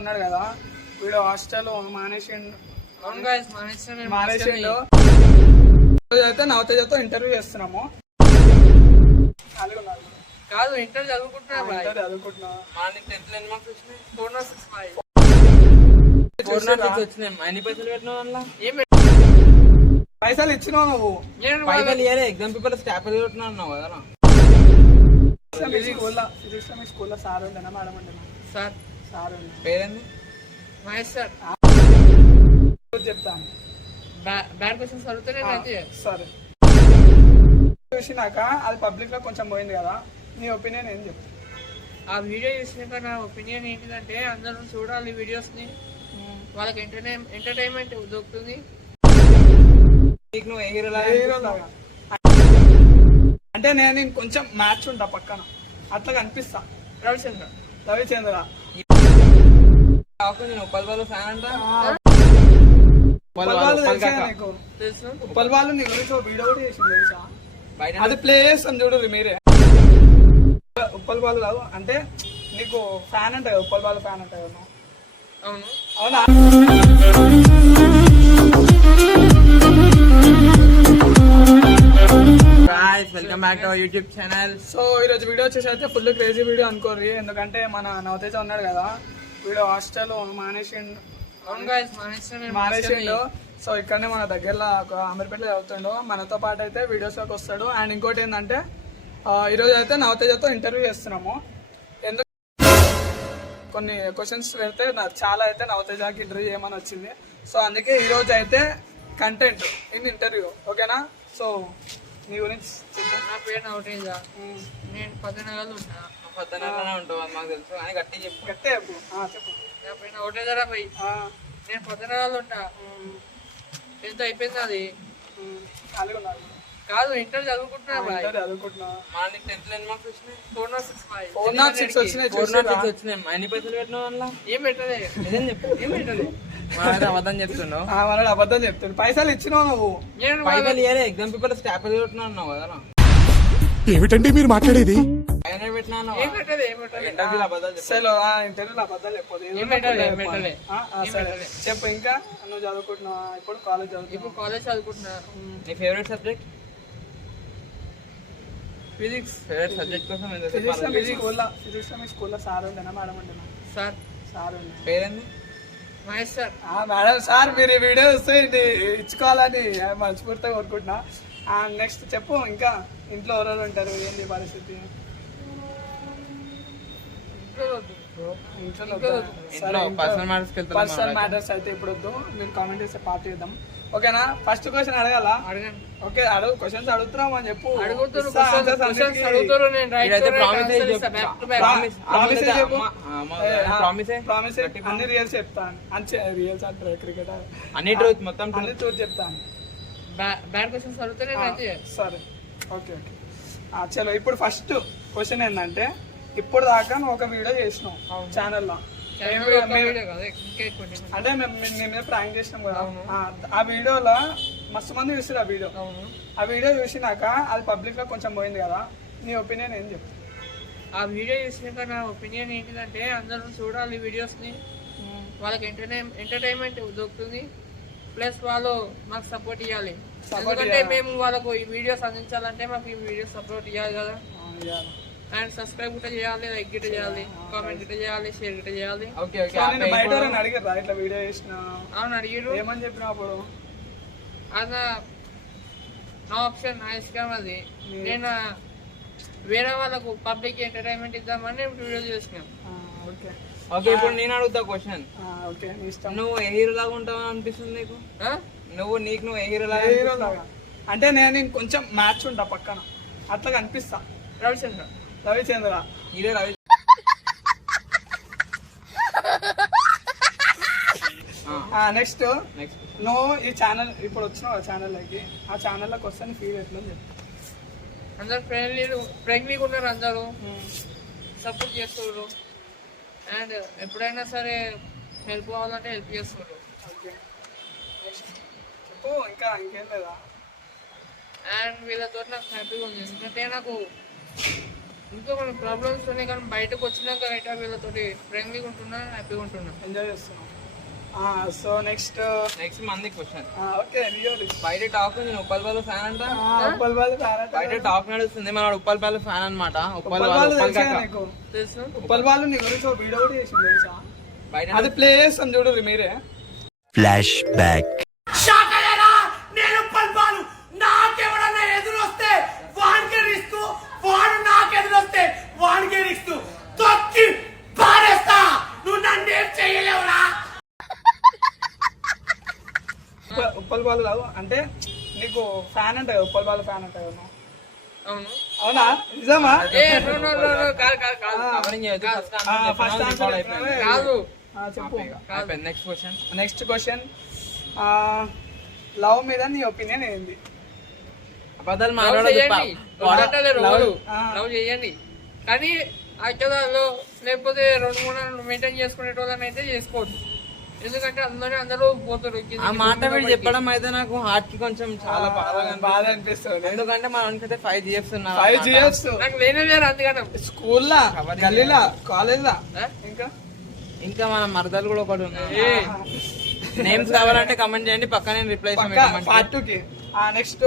ఉన్నాడు కదా, వీడు హాస్టల్ మానేసిండు. అవును గాయ్స్, మానేసిండు. అయితే నవతేజతో ఇంటర్వ్యూ చేస్తున్నాము. కాదు, ఇంటర్ చదువుకుంటున్నా. చదువుకుంటున్నా. పైసలు ఇచ్చినావు నువ్వు. పైసలు ఎగ్జామ్ పేపర్ స్టాప్ కొట్టినావు కదా. స్కూల్లో సార్ ఉండేనా మేడం ఉండేనా? సార్ పేరేంది? మహేష్ సార్. చెప్తాను. బ్యాడ్ క్వశ్చన్స్ అడుగుతానే సరే. చూసినాక అది పబ్లిక్ లో కొంచెం పోయింది కదా, నీ ఒపీనియన్ ఏం చెప్తా? ఆ వీడియో చూసినాక నా ఒపీనియన్ ఏంటిదంటే, అందరూ చూడాలి వీడియోస్ ని, వాళ్ళకి ఎంటర్టైన్మెంట్ దొరుకుతుంది. అంటే నేను కొంచెం మ్యాచ్ ఉంటా పక్కన, అట్లా కనిపిస్తా. రవిచంద్ర ఉప్పల్ వాళ్ళు నీ గురించి వీడియో కూడా చేసింది తెలుసా? అది ప్లే చేస్తాను చూడు మీరే. ఉప్పల్ బాలు కాదు అంటే నీకు ఫ్యాన్ అంటే కదా, ఉప్పల్ బాలు ఫ్యాన్ అంటే కదా. అవునా? Welcome back to our YouTube channel. So ఈరోజు వీడియో వచ్చేసి అయితే ఫుల్ క్రేజీ వీడియో అనుకోరు, ఎందుకంటే మన నవతేజ ఉన్నాడు కదా, వీడియో హాస్టల్ మానేసిండు. సో ఇక్కడనే మన దగ్గరలో అమీర్పేటలో చదువుతుండో, మనతో పాటు అయితే వీడియోస్ లోకి వస్తాడు. అండ్ ఇంకోటి ఏంటంటే ఈరోజు అయితే నవతేజతో ఇంటర్వ్యూ చేస్తున్నాము. ఎందుకు కొన్ని క్వశ్చన్స్ పెడితే చాలా అయితే నవతేజకి ఇంటర్వ్యూ చేయమని వచ్చింది. సో అందుకే ఈరోజు అయితే కంటెంట్ ఇన్ ఇంటర్వ్యూ. ఓకేనా? సో నీ గురించి నా పేరు నవతేజ. నేను పద్దెనగర్లో ఉంటా. పద్దెనగర్లోనే ఉంటావు మాకు తెలుసు, అని గట్టి చెప్పు. గట్టే చెప్పు. నా పేరు నవతేజరా పోయి. నేను పద్దెనగర్లో ఉంటా. ఎంత అయిపోయింది అది? కాదు, ఇంటర్ చదువుకుంటున్నా. ఎన్ని పైసలు పెట్టినావు? ఏం పెట్టలే. అబద్ధం చెప్తున్నావు. అబద్ధం చెప్తున్నావు. పైసలు ఇచ్చినావు నువ్వు. పైసలు ఎగ్జామ్ పేపర్ స్టాప్ కొట్టినావు కదా. ఏమిటండి మీరు మాట్లాడేది? చెప్పు. ఇంకా నువ్వు చదువుకుంటున్నావా? ఇప్పుడు కాలేజ్ చదువుకుంటున్నా. నీ favourite subject? Physics. Favourite subject కోసం ఫిజిక్స్ లో మీ స్కూల్లో సార్ ఉండేనా మేడం ఉండేనా? సార్ ఉండే. పేరేంది? మహేష్ సార్. మేడం సార్ మీరు ఈ వీడియో వస్తే ఇచ్చుకోవాలని మనస్ఫూర్తిగా కోరుకుంటున్నా. నెక్స్ట్ చెప్పు. ఇంకా ఇంట్లో ఎవరెవరు ఉంటారు, ఏంటి పరిస్థితి? పర్సనల్ మ్యాటర్స్ అయితే ఇప్పుడు వద్దు, మీరు కామెంట్ చేస్తే పార్టీ చేద్దాం. ఓకేనా? ఫస్ట్ క్వశ్చన్ అడగాల? ఓకే అడుగు. క్వశ్చన్స్ అడుగుతున్నాం అని చెప్పు. అన్ని రియల్స్ చెప్తాను. రియల్స్ అంటే క్రికెట్ అన్ని ట్రూత్, మొత్తం అన్ని ట్రూత్ చెప్తాను. సరే ఓకే. చలో ఇప్పుడు ఫస్ట్ క్వశ్చన్ ఏంటంటే, ఇప్పుడు దాకా నువ్వు ఒక వీడియో చేసినావు ఛానల్లో, అంటే మేము మీద ప్రాంక్ చేసినాం కదా. ఆ వీడియోలో మస్తు మంది చూస్తారు. ఆ వీడియో చూసినాక అది పబ్లిక్ లో కొంచెం పోయింది కదా, నీ ఒపీనియన్ ఏం చెప్తా? ఆ వీడియో చూసినాక నా ఒపీనియన్ ఏంటిదంటే, అందరూ చూడాలి వీడియోస్ ని, వాళ్ళకి ఎంటర్టైన్మెంట్ దొరుకుతుంది. ప్లస్ వాళ్ళు మాకు సపోర్ట్ ఇవ్వాలి, ఎందుకంటే మేము వాళ్ళకు ఈ వీడియోస్ అందించాలంటే మాకు ఈ వీడియోస్ సపోర్ట్ ఇవ్వాలి కదా. అండ్ సబ్స్క్రైబ్ కూడా చేయాలి, లైక్ గిట్ట చేయాలి, కామెంట్ గిట్ట చేయాలి, షేర్ గిట్ట చేయాలి. అవును అడిగారు. ఏమని చెప్పిన అప్పుడు? అది నా ఆప్షన్, నా ఇష్టం. అది నేను వేరే వాళ్ళకు పబ్లిక్ ఎంటర్టైన్మెంట్ ఇద్దామని వీడియో చేసినాం. ఓకే ఇప్పుడు నేను అడుగుతా క్వశ్చన్. నువ్వు ఏ హీరో లాగా ఉంటావు అనిపిస్తుంది నీకు? నువ్వు ఏ హీరో లాగా? అంటే నేను కొంచెం మ్యాచ్ ఉంటా పక్కన, అట్లా కనిపిస్తా. రవిచంద్ర హీరో రవి. నెక్స్ట్ నువ్వు ఈ ఛానల్ ఇప్పుడు వచ్చినావు ఛానల్లోకి, ఆ ఛానల్లోకి వస్తే ఫీల్ ఎట్లా చెప్తా? అందరు ఫ్రెండ్లీగా ఉన్నారు, అందరూ సపోర్ట్ చేస్తున్నారు. అండ్ ఎప్పుడైనా సరే హెల్ప్ కావాలంటే హెల్ప్ చేస్తున్నారు. చెప్పు. ఇంకా ఇంకేం లేదా? అండ్ వీళ్ళతో నాకు హ్యాపీగా ఉంది, ఎందుకంటే నాకు ఇంట్లో కొన్ని ప్రాబ్లమ్స్ ఉన్నాయి కానీ బయటకు వచ్చినాక రైట్ వీళ్ళతోటి ఫ్రెండ్లీగా ఉంటున్నా, హ్యాపీగా ఉంటున్నా. ఎంజాయ్ చేస్తున్నాం. సో నెక్స్ట్ మంది క్వశ్చన్. ఓకే బయట టాక్ నేను ఉప్పల్ బాలు ఫ్యాన్ అంట. బయట ఉప్పల్ టాక్ నడుస్తుంది, మన ఉప్పల్ బాలు ఫ్యాన్ అనమాట. తెలుసు బాలు నీ గురించి ఒక వీడియో కూడా చేసింది తెలుసా? బయట అది ప్లే చేస్తాం చూడు మీరే. Flash back. నేను పల్పాలు నాకెవడన్నా ఎదురొస్తే వాడికే రిస్తూ, వాడు నాకెదురొస్తే వాడికే రిస్తూ తొక్కి పారేస్తా. నువ్వు నన్నేం చెయ్యలేవురా. ఉప్పల్ బాలు కాదు అంటే నీకు ఫ్యాన్ అంటే ఉప్పల్ బాలు ఫ్యాన్ అంటే కదా? అవును. అవునా? నిజమా? కవరింగ్ చేయొద్దు. ఫస్ట్ ఆన్సర్ కాదు. చెప్పు. Next question. Next question, love మీద నీ ఒపీనియన్ ఏంది? అబద్ధాలు లవ్ మాట్లాడదు. చేయండి, వద్దంటలేరు ఎవరు. ఆ. లవ్ చేయండి కానీ అక్కడ లేకపోతే 2-3 మెయింటైన్ చేసుకునేటోళ్ళని అయితే చేసుకోవద్దు. ఎందుకంటే అందరూ పోతారు. ఆ మాట వీడు చెప్పడం అయితే నాకు హార్ట్ కి కొంచెం చాలా బాధ అనిపిస్తుంది. ఎందుకంటే మన అనుకైతే 5 GFs ఉన్నారు. 5 GFs నాకు లేనే లేరు అంతగానం. స్కూల్లా, గల్లీలా, కాలేజ్లా, ఇంకా ఇంకా మన మరదలు కూడా ఒకటి ఉన్నారు. నేమ్స్ కావాలంటే కమెంట్ చేయండి, పక్క నేను రిప్లై పార్ట్ 2 కి. నెక్స్ట్,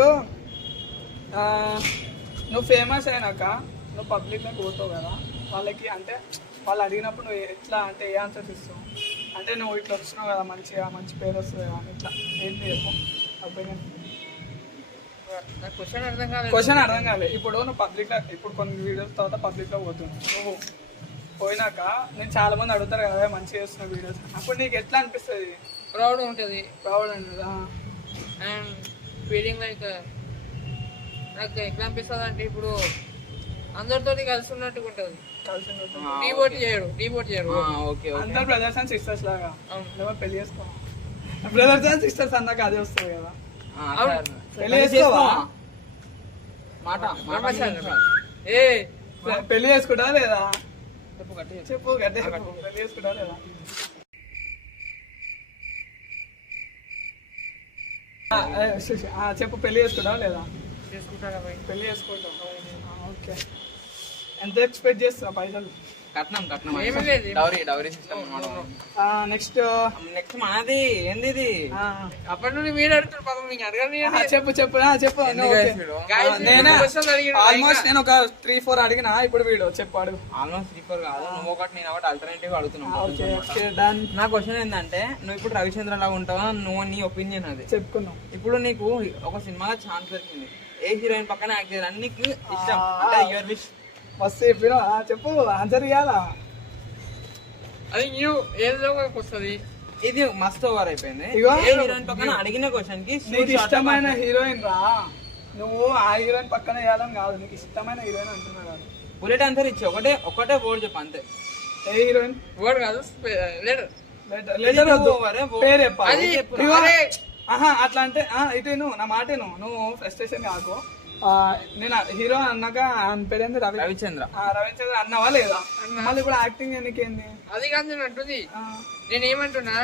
నువ్వు ఫేమస్ అయినాక నువ్వు పబ్లిక్ లో పోతావు కదా, వాళ్ళకి అంటే వాళ్ళు అడిగినప్పుడు నువ్వు ఎట్లా అంటే ఏ ఆన్సర్స్ ఇస్తావు? అంటే నువ్వు ఇట్లా వచ్చినావు కదా, మంచి పేరు వస్తుంది కదా, ఇట్లా ఏంటి చెప్పు ఒపీనియన్. నాకు క్వశ్చన్ అర్థం కాలేదు. క్వశ్చన్ అర్థం కాలేదు. ఇప్పుడు నువ్వు పబ్లిక్ లో, ఇప్పుడు కొన్ని వీడియోస్ తర్వాత పబ్లిక్ లో పోతున్నావు, నువ్వు పోయినాక నేను చాలా మంది అడుగుతారు కదా మంచిగా చేస్తున్న వీడియోస్, అప్పుడు నీకు ఎట్లా అనిపిస్తుంది? ప్రౌడ్ ఉంటుంది. ప్రౌడ్ అండి. అండ్ ఫీలింగ్ లైక్ నాకు ఎట్లా అనిపిస్తుంది అంటే ఇప్పుడు అందరితో కలిసి ఉన్నట్టుగా ఉంటుంది. కలిసి డీవోట్ చేయరు. ఓకే. అందరు బ్రదర్స్ అండ్ సిస్టర్స్ లాగా. అవును. ఎవరు పెళ్లి చేసుకో, బ్రదర్స్ అండ్ సిస్టర్స్ అన్నాక అదే వస్తుంది కదా. పెళ్లి పెళ్లి చేసుకోవా? మాట ఏ పెళ్లి చేసుకుంటా లేదా? చెప్పు గట్టి చెప్పు గడ్డ. పెళ్లి చేసుకుంటా లేదా? చెప్పు, పెళ్లి చేసుకుంటావా లేదా? చేసుకుంటారా భయ్? పెళ్లి చేసుకుంటాం. ఓకే. ఎంత ఎక్స్పెక్ట్ చేస్తా పైసలు? కట్నం ఏమీ లేదు. Dowry system. నెక్స్ట్ మనది ఏంది ఇది? అప్పటి నుండి మీరు అడుగుతారు పాపం, మీకు అడగండి. చెప్పు. చెప్పు. ఆల్మోస్ట్ నేను ఒక 3-4 అడిగినా, ఇప్పుడు వీడు చెప్పు అడుగు. ఆల్మోస్ట్ 3-4 కాదు, నువ్వు ఒకటి నేను ఒకటి ఆల్టర్నేటివ్ అడుగుతున్నావు. Okay done. నా క్వశ్చన్ ఏంటంటే, నువ్వు ఇప్పుడు రవిచంద్ర లాగా ఉంటావా? నువ్వు నీ ఒపీనియన్ అది చెప్పుకున్నాం. ఇప్పుడు నీకు ఒక సినిమాలో ఛాన్స్ దొరికింది, ఏ హీరోయిన్ పక్కన యాక్ట్ చేయాలి, నీకు ఇష్టం అంటే యువర్ విష్. ఫస్ట్ చెప్పినా చెప్పు, ఆన్సర్ ఇవ్వాలా? అది ఏదో వస్తుంది. ఇది మస్ట్ ఓవర్ అయిపోయింది. ఇగో, ఏ హీరోయిన్ పక్కన అడిగిన క్వశ్చన్ కి నీకు ఇష్టమైన హీరోయిన్ రా, నువ్వు ఆ హీరోయిన్ పక్కన వేయాలని కాదు, నీకు ఇష్టమైన హీరోయిన్ అంటున్నా కాదు. బుల్లెట్ ఆన్సర్ ఇచ్చి ఒకటే వర్డ్ చెప్పు అంతే. ఏ హీరోయిన్? వర్డ్ కాదు, లెటర్. లెటర్ వద్దు, పేరు చెప్పాలి. అది ఇగో, అట్లా అంటే ఇటు నా మాట నువ్వు ఫ్రస్ట్రేషన్ కాకు. నేను హీరో అన్నాక ఆయన పేరేంది? రవిచంద్ర. రవిచంద్ర అన్నావా లేదా? మళ్ళీ ఇప్పుడు యాక్టింగ్ ఎందుకేంది? అది కాదు నేను అంటుంది. నేను ఏమంటున్నా,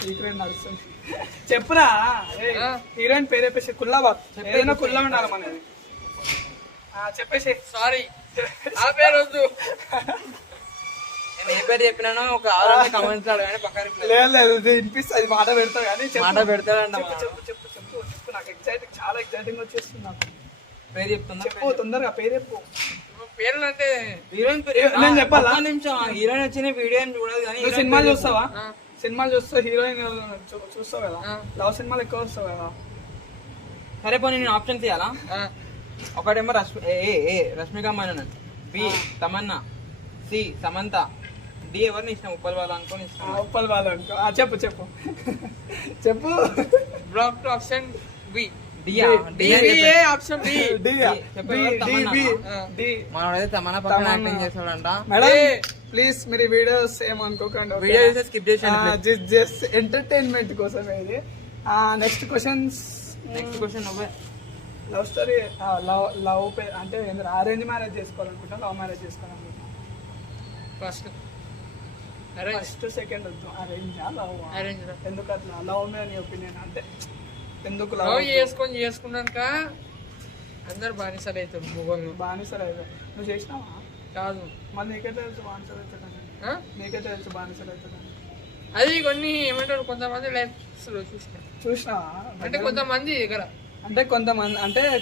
సీక్రెట్ నడుస్తుంది. చెప్పురా. హీరోయిన్ పేరు చెప్పేసి కుల్లాబాద్, ఏదైనా కుల్లా ఉండాలి మనది. చెప్పేసి. సారీ ఆ పేరు వద్దు. నేను ఏ పేరు చెప్పినానో ఒక కమెంట్స్ కానీ పక్క లేదు వినిపిస్తుంది, మాట పెడతా కానీ మాట పెడతాడంట. చెప్పు. నాకు చాలా ఎక్సైటింగ్ వచ్చేస్తుంది. నాకు పేరు చెప్తున్నా, చెప్పు తొందరగా, పేరు చెప్పు. పేర్లు అంటే హీరోయిన్ పేరు నేను చెప్పాలా? నిమిషం, హీరోయిన్ వచ్చిన వీడియో చూడదు కానీ సినిమాలు చూస్తావా? సినిమాలు చూస్తావు, హీరోయిన్ చూస్తావు కదా, లవ్ సినిమాలు ఎక్కువ వస్తావు కదా. సరే పోనీ నేను ఆప్షన్స్ ఇవ్వాలా? ఒకటేమో Rashmika Mandanna, B Tamannaah, C Samantha, D ఎవరిని ఇష్టం? ఉప్పల్ వాళ్ళు అనుకోని ఇష్టం. ఉప్పల్ వాళ్ళు అనుకో. చెప్పు బ్లాక్ ఆప్షన్ బి. మనోడైతే తమన్నా పక్కన యాక్టింగ్ చేస్తాడంట. మేడం ప్లీజ్ మీరు వీడియోస్ ఏమనుకోకండి, వీడియో చూసి స్కిప్ చేయండి, జస్ట్ ఎంటర్టైన్మెంట్ కోసమే ఇది. నెక్స్ట్ క్వశ్చన్ నువ్వే. లవ్ స్టోరీ, లవ్ అంటే అరేంజ్ మ్యారేజ్ చేసుకోవాలనుకుంటా, లవ్ మ్యారేజ్ చేసుకోవాలనుకుంటా? ఫస్ట్ అరేంజ్ ఫస్ట్ సెకండ్ వద్దు అరేంజ్ లవ్ అరేంజ్ ఎందుకు అట్లా లవ్ మీద నీ ఒపీనియన్ అంటే ఎందుకు లవ్ లవ్ చేసుకున్నాక అందరు బానిసలు అవుతారు మొగోళ్ళు. బానిసలు అయితే నువ్వు చేసినావా కాదు మళ్ళీ నీకైతే తెలుసు బానిసలు అవుతాడని ఆ? నీకైతే తెలుసు బానిసలు అవుతాడని అది కొన్ని ఏమంటారు కొంతమంది లైఫ్స్ లో చూసినావా అంటే కొంతమంది దగ్గర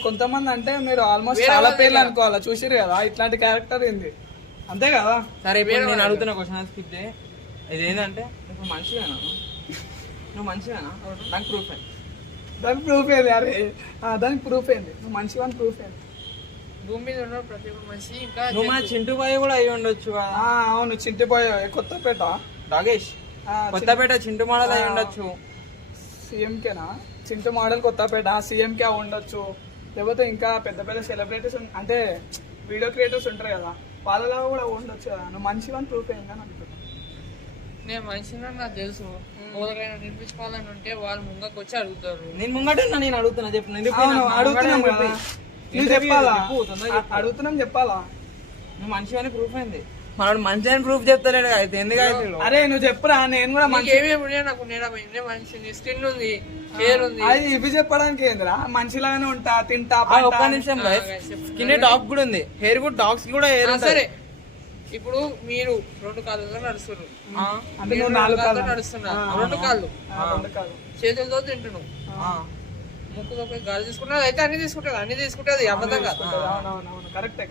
కొంతమంది అంటే మీరు ఆల్మోస్ట్ వేరే చాలా వాళ్ళ పేర్లు దగ్గర. అనుకోవాలా చూసిరు కదా ఇట్లాంటి క్యారెక్టర్ ఏంది అంతే కదా సరే ఇప్పుడు వేరే నేను వాళ్ళు అడుగుతున్న క్వశ్చన్ స్కిప్ చేయి. ఇదేంటంటే ఇప్పుడు మంచిగానా నువ్వు మంచిగానా దానికి ప్రూఫ్ ఏంటి? దానికి ప్రూఫ్ ఏంది అరే దానికి ప్రూఫ్ ఏంది నువ్వు మంచిగా ప్రూఫ్ ఏంది భూమి మీద ఉన్న ప్రతి ఒక్క మనిషి ఇంకా నువ్వు మన చింటూ బాయ్ కూడా అయి ఉండొచ్చు కదా. అవును చింటిపోయా కొత్తపేట నాగేష్ కొత్తపేట చింటూ మోడల్ అయి ఉండొచ్చు. సీఎంకేనా చింటు మోడల్ కొత్తపేట సీఎంకే ఉండొచ్చు లేకపోతే ఇంకా పెద్ద పెద్ద సెలబ్రిటీస్ అంటే వీడియో క్రియేటర్స్ ఉంటారు కదా వాళ్ళలో కూడా ఉండొచ్చు కదా నువ్వు మంచిగా ప్రూఫ్ ఏంది అని అనుకుంటున్నాను నేను మనిషిని నాకు తెలుసు ఎవరికైనా నిలిపించుకోవాలని ఉంటే వాళ్ళు ముందుకు వచ్చి అడుగుతారు. నేను ముంగట నేను అడుగుతున్నా చెప్పు ఎందుకు అవును పోయినా? అడుగుతున్నాం ముంగట కదా చెప్పు. నువ్వు ఇంటర్వ్యూ చెప్పాలా చెప్పు, తొందరగా చెప్పు. అడుగుతున్నాం చెప్పాలా నువ్వు మంచి అని ప్రూఫ్ అయింది మనోడు మంచి అని ప్రూఫ్ చెప్తలేడు అయితే ఎందుకు అయితే అరే నువ్వు చెప్పురా నేను కూడా మంచి ఏమేమి ఉన్నాయి నాకు నేను మనిషిని స్కిన్ ఉంది హెయిర్ ఉంది. అది ఇవి చెప్పడానికి ఏందిరా మంచిలాగానే ఉంటా తింటా ఒక్క నిమిషం స్కిన్ డాగ్ కూడా ఉంది హెయిర్ కూడా డాగ్స్ కూడా హెయిర్ సరే ఇప్పుడు మీరు 2 కాళ్ళతో నడుస్తున్నారు అంటే నువ్వు నేను 4 కాళ్ళతో కాళ్ళు నడుస్తున్నా 2 కాళ్ళు రెండు కాదు చేతులతో తింటున్నావు ముక్కుతో పోయి గాలి తీసుకుంటున్నా అయితే అన్ని తీసుకుంటది అబద్ధం కాదు. అవునవునవును కరెక్టే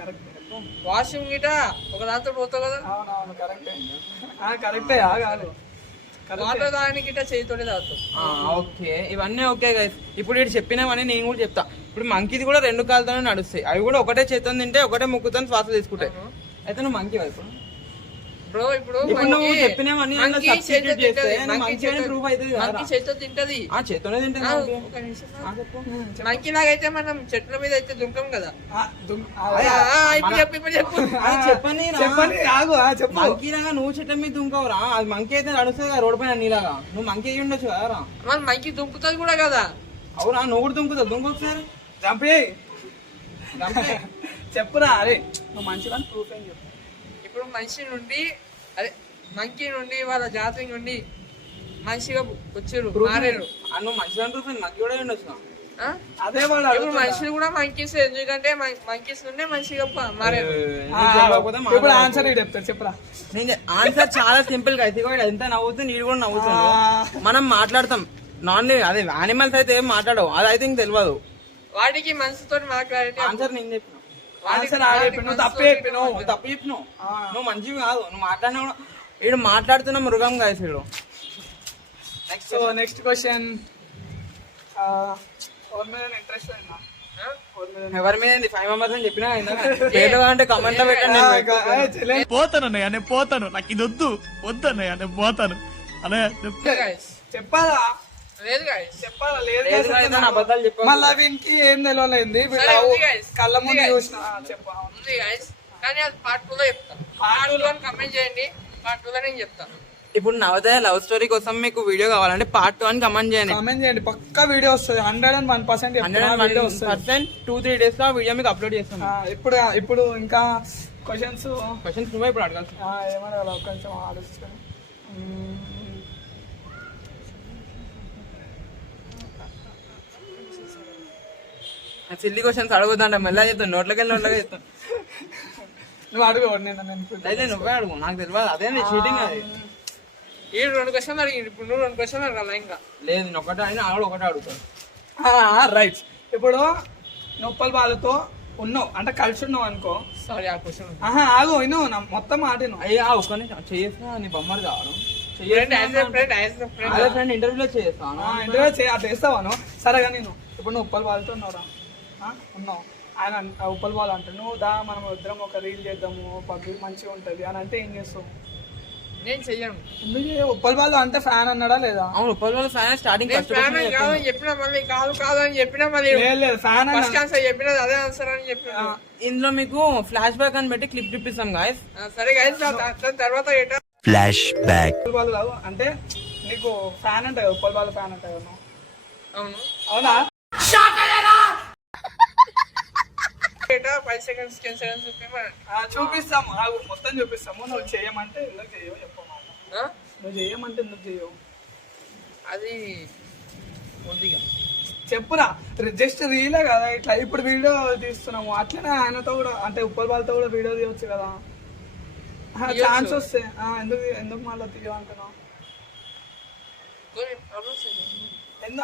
వాషింగ్ గిట ఒక దాంతో పోతావు కదా అవునవును కరెక్టే కాదు వాటర్ దానికి గిట్ట చేతితోనే తాగుతావు. ఓకే ఇవన్నీ ఓకే గైస్ ఇప్పుడు ఇటు చెప్పినామని నేను కూడా చెప్తా ఇప్పుడు మంకీది కూడా 2 కాళ్ళతోనే నడుస్తాయి అవి కూడా ఒకటే చేతితో తింటే ఒకటే ముక్కుతో శ్వాస తీసుకుంటాయి అయితే నువ్వు మంకీ వైపు బ్రో ఇప్పుడు నువ్వు చెప్పినామని సబ్స్టిట్యూట్ చేస్తే మంకీ అని ప్రూఫ్ అవుతుంది కదా చేతితో తింటది. చేతితోనే తింటుంది ఒక నిమిషం మంకీ లాగైతే మనం చెట్ల మీద అయితే దుంకం కదా. ఇప్పుడు చెప్పు చెప్పని ఆగు చెప్పు మంకీ లాగా నువ్వు చెట్ల మీద దుంకవురా అది మంకీ అయితే నడుస్తుంది కదా రోడ్ పైన నీలాగా నువ్వు మంకీ అయ్యి ఉండొచ్చు కదరా మన మంకీ దుంకుతుంది కూడా కదా. అవునా నువ్వు కూడా దుంకుతావు దుంకు ఒకసారి చంపి చెప్పురా అరే నువ్వు మంచిగా ప్రూఫ్ ఏం చెప్పు ఇప్పుడు మనిషి నుండి అదే మంకీ నుండి వాళ్ళ జాతి నుండి మనిషిగా వచ్చారు మారారు. నువ్వు మంచిగా ప్రూఫ్ మంకీ కూడా ఉండొచ్చు ఆ? అదే వాడు ఇప్పుడు మనుషులు కూడా మంకీస్ ఎందుకంటే మంకీస్ నుండే మనిషిగా మారారు. ఇప్పుడు ఆన్సర్ చెప్తాడు చెప్పురా ఆన్సర్ చాలా సింపుల్ గా అయితే ఎంత నవ్వుతుంది నీడు కూడా నవ్వుతున్నాడు మనం మాట్లాడతాం నాన్ లివింగ్ అదే యానిమల్స్ అయితే ఏం మాట్లాడవు అది అయితే ఇంక తెలియదు వాటికి మనసుతో మాట్లాడే ఆన్సర్ నేను చెప్పిన ఆన్సర్ నువ్వు తప్పే చెప్పినావు నువ్వు తప్పు చెప్పినావు నువ్వు మంచివి కాదు నువ్వు మాట్లాడినా కూడా వీడు మాట్లాడుతున్న మృగం కాదు వీడు సో నెక్స్ట్ క్వశ్చన్ ఇంట్రెస్ట్ ఎవరి మీద 5 మెంబర్స్ అని చెప్పినా పేరు అంటే కమెంట్ లో పెట్టండి పోతానన్నయ్య నేను పోతాను నాకు ఇది వద్దన్నయ్య నేను పోతాను అన్నయ్య చెప్పాలా లేదు guys. చెప్పాలా లేదు లేదు guys అని అబద్ధాలు చెప్పావు. మళ్ళా వీనికి ఏం తెలియలేదు సరే, ఉంది guys. కళ్ళ ముందు ఉంది guys. చూసిన చెప్పా ఉంది guys. కానీ అది పార్ట్ 2 లో చెప్తా. పార్ట్ 2 లో కమెంట్ చేయండి. పార్ట్ 2 లో నేను చెప్తాను. ఇప్పుడు నవోదయ లవ్ స్టోరీ కోసం మీకు వీడియో కావాలంటే పార్ట్ 2 అని కమెంట్ చేయండి కామెంట్ చేయండి పక్కా వీడియో వస్తుంది 101% వీడియో వస్తుంది 2-3 డేస్ లో వీడియో మీకు అప్లోడ్ చేస్తాం ఇప్పుడు ఇంకా క్వశ్చన్స్ క్వశ్చన్స్ నువ్వే ఇప్పుడు అడగాల్సి ఏమడగల కొంచెం ఆలోచించుకొని సిల్లీ క్వశ్చన్స్ అడుగుతుంటే మెల్ల చెప్తాను నోట్లకి చెప్తాను నువ్వు అడుగు నేను అయితే నువ్వే అడుగు నాకు తెలియదు అదే చీటింగ్ అది ఈ 2 క్వశ్చన్లు అడిగింది ఇప్పుడు నువ్వు 2 క్వశ్చన్లు అడగాల ఇంకా లేదు నేను ఒకటే అయినా ఆవిడ ఒకటే అడుగుతాను రైట్ ఇప్పుడు నొప్పల వాళ్ళతో ఉన్నావు అంటే కలిసి ఉన్నావు అనుకో సారీ ఆ క్వశ్చన్ ఆగు విను మొత్తం ఆడిను అయ్యా ఒక్క నిమిషం చేస్తా నీ బొమ్మలు కావాలి ఫ్రెండ్ ఇంటర్వ్యూలో చేస్తాను ఇంటర్వ్యూ అట్లా చేస్తావాను సరేగా నేను ఇప్పుడు నువ్వు ఉప్పల వాళ్ళతో ఉన్నావురా ఉన్నావు ఆయన ఉప్పల వాళ్ళు అంటే నువ్వు మనం ఇద్దరం ఒక రీల్ చేద్దాము పబ్లిక్ మంచిగా ఉంటుంది అని అంటే ఏం చేస్తావు నేను చెయ్యను ఎందుకు ఉప్పల వాళ్ళు అంటే ఫ్యాన్ అన్నాడా లేదా అవును ఉప్పల్ వాళ్ళ ఫ్యాన్ స్టార్టింగ్ చెప్పినా మళ్ళీ కాదు అని చెప్పినా మళ్ళీ లేదు ఫ్యాన్ ఫస్ట్ ఆన్సర్ చెప్పినది అదే ఆన్సర్ అని చెప్పిన ఇందులో మీకు ఫ్లాష్ బ్యాక్ అని పెట్టి క్లిప్ చూపిస్తాం గాయస్ సరే గైస్ దాని తర్వాత ఏంటో Flashback. ఉప్పల వాళ్ళు అంటే నీకు ఫ్యాన్ అంటే ఉప్పల వాళ్ళ ఫ్యాన్ అంటే అవును అవునా 5 seconds 10 seconds చూపిస్తాము మొత్తం చూపిస్తాము నువ్వు చేయమంటే ఎందుకు చేయవు చెప్పమా నువ్వు చేయమంటే ఎందుకు చేయవు? అది కొద్దిగా చెప్పురా, జస్ట్ రీలే కదా ఇట్లా. ఇప్పుడు వీడియో తీస్తున్నాము అట్లనే ఆయనతో కూడా, అంటే ఉప్పల్ వాళ్ళతో కూడా వీడియో తీయవచ్చు కదా. ఛాన్స్ వస్తే ఎందుకు మళ్ళీ తీయమంటున్నావు? కొన్ని ప్రాబ్లమ్స్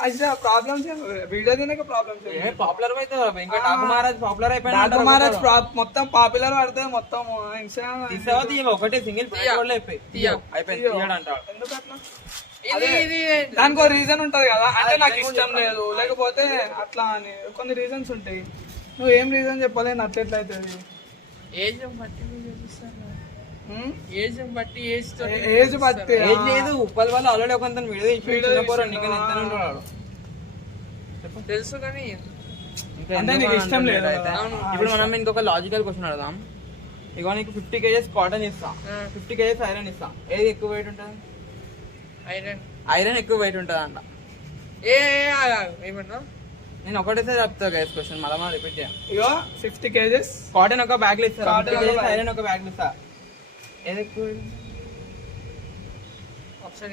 అయితే ప్రాబ్లమ్స్ వీడియో తినక ప్రాబ్లమ్స్ పాపులర్ అయితే ఇంకా డాకు మహారాజ్ పాపులర్ అయిపోయినా మహారాజ్ మొత్తం పాపులర్ పడితే మొత్తం తీసావా ఒకటే సింగిల్ అయిపోయింది తీయడంటాడు. ఎందుకు అట్లా? ఇది దానికి ఒక రీజన్ ఉంటది కదా, అంటే నాకు ఇష్టం లేదు లేకపోతే అట్లా అని కొన్ని రీజన్స్ ఉంటాయి. నువ్వు ఏం రీజన్ చెప్పాలి అట్లెట్లయితుంది? ఏజ్ బట్టి వీడియో తీస్తారు. ఏజ్ బట్టి ఏజ్ బట్టి ఏజ్ లేదు. ఉప్పల్ వాళ్ళు ఆల్రెడీ ఒక వీడియో తెలుసు కానీ అంటే నీకు ఇష్టం లేదు కదా. ఇప్పుడు మనం ఇంకొక లాజికల్ క్వశ్చన్ అడదాం. ఇగో నీకు 50 kgs కాటన్ ఇస్తా, 50 kgs ఐరన్ ఇస్తా, ఏది ఎక్కువ వెయిట్ ఉంటుంది? ఐరన్ ఎక్కువ వెయిట్ ఉంటుంది అంట. ఏమన్నా నేను ఒకటేసారి చెప్తా గైస్ క్వశ్చన్ మళ్ళీ రిపీట్ చేయాలి. ఇగో 50 kgs కాటన్ ఒక బ్యాగ్ లో ఇస్తారు, Cotton 50 kgs ఒక bag. ఐరన్ ఒక బ్యాగ్ లో ఇస్తా, ఏది ఎక్కువ ఆప్షన్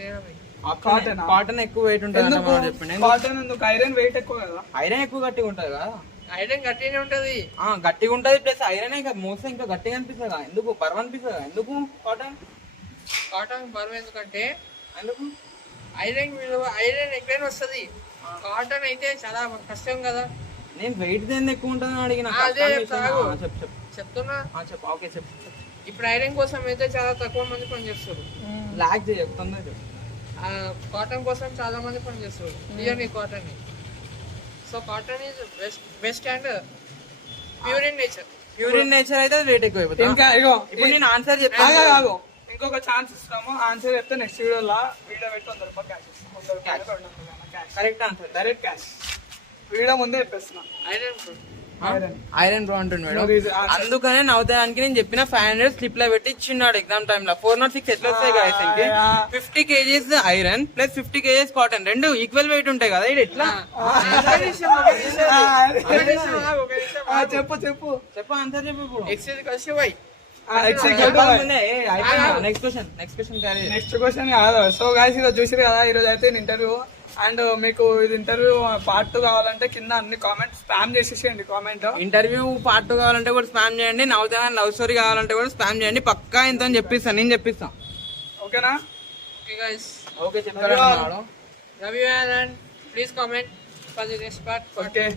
Cotton ఆ? కాటన్ ఎక్కువ వెయిట్ ఉంటుంది అంట ఎందుకు మనం చెప్పింది. కాటన్ ఎందుకు? ఐరన్ వెయిట్ ఎక్కువ కదా. ఐరన్ ఎక్కువ గట్టిగా ఉంటుంది కదా. ఐరన్ గట్టిగానే ఉంటది. గట్టిగా ఉంటది ప్లస్ ఐరన్ ఇంకా మోస్తే ఇంకా గట్టిగా అనిపిస్తుంది. ఎందుకు బరువు అనిపిస్తుంది? ఎందుకు కాటన్ బరువు ఎందుకంటే ఎందుకు ఐరన్ ఎక్కువైనా వస్తుంది. కాటన్ అయితే చాలా కష్టం కదా. నేను వెయిట్ దేని ఎక్కువ ఉంటుందని అడిగిన. అదే చెప్తాను. చెప్పు చెప్తున్నా. చెప్పు ఓకే చెప్పు. ఇప్పుడు ఐరన్ కోసం అయితే చాలా తక్కువ మంది పని చేస్తారు. లాగ్ చెప్తుందా చెప్పు. కాటన్ కోసం చాలా మంది పని చేస్తారు. Real cotton. So cotton is best and pure in nature. Pure in nature అయితే వెయిట్ ఎక్కువ అయిపోతుంది. ఇంకా ఇగో ఇప్పుడు నేను ఆన్సర్ కాదు, చెప్తాను. కాదు. ఇంకొక ఛాన్స్ ఇస్తాము. ఆన్సర్ చెప్తే నెక్స్ట్ వీడియోలో వీడియో పెట్టి 100 రూపాయలు క్యాష్ ఇస్తాం. 100 రూపాయలు 200 cash. Correct answer. Direct cash. Video ముందే చెప్పేస్తున్నా. ఐరన్ ఐరన్ ఐరన్ బ్రో అంటుండు మేడం. No reason. అందుకనే నవ్వుతానికి నేను చెప్పిన 500 స్లిప్ లో పెట్టి ఇచ్చిన్నాడు ఎగ్జామ్ టైమ్ లో. 406 ఎట్లా వస్తాయి guys ఇంకి? 50 kgs iron plus 50 kgs cotton రెండు ఈక్వల్ వెయిట్ ఉంటాయి కదా. ఇది ఎట్లా చెప్పు చెప్పు చెప్పు ఆన్సర్ చెప్పు ఇప్పుడు. ఎక్సైజ్ కలిసి వై. నెక్స్ట్ క్వశ్చన్ క్యారీ. నెక్స్ట్ క్వశ్చన్ కాదు. సో గాయస్ ఈరోజు చూసారు కదా, ఈరోజు అయితే ఇంటర్వ్యూ. అండ్ మీకు ఇది ఇంటర్వ్యూ పార్ట్ 2 కావాలంటే కింద అన్ని కామెంట్స్ స్పామ్ చేసేసేయండి. కామెంట్ ఇంటర్వ్యూ పార్ట్ 2 కావాలంటే కూడా స్పామ్ చేయండి. నవ్వుతాను లవ్ స్టోరీ కావాలంటే కూడా స్పామ్ చేయండి. పక్కా ఇంత అని చెప్పిస్తాను, నేను చెప్పిస్తాను. ఓకేనా? Okay guys. ఓకే చెప్తాను. Love you and please comment for the next part. Okay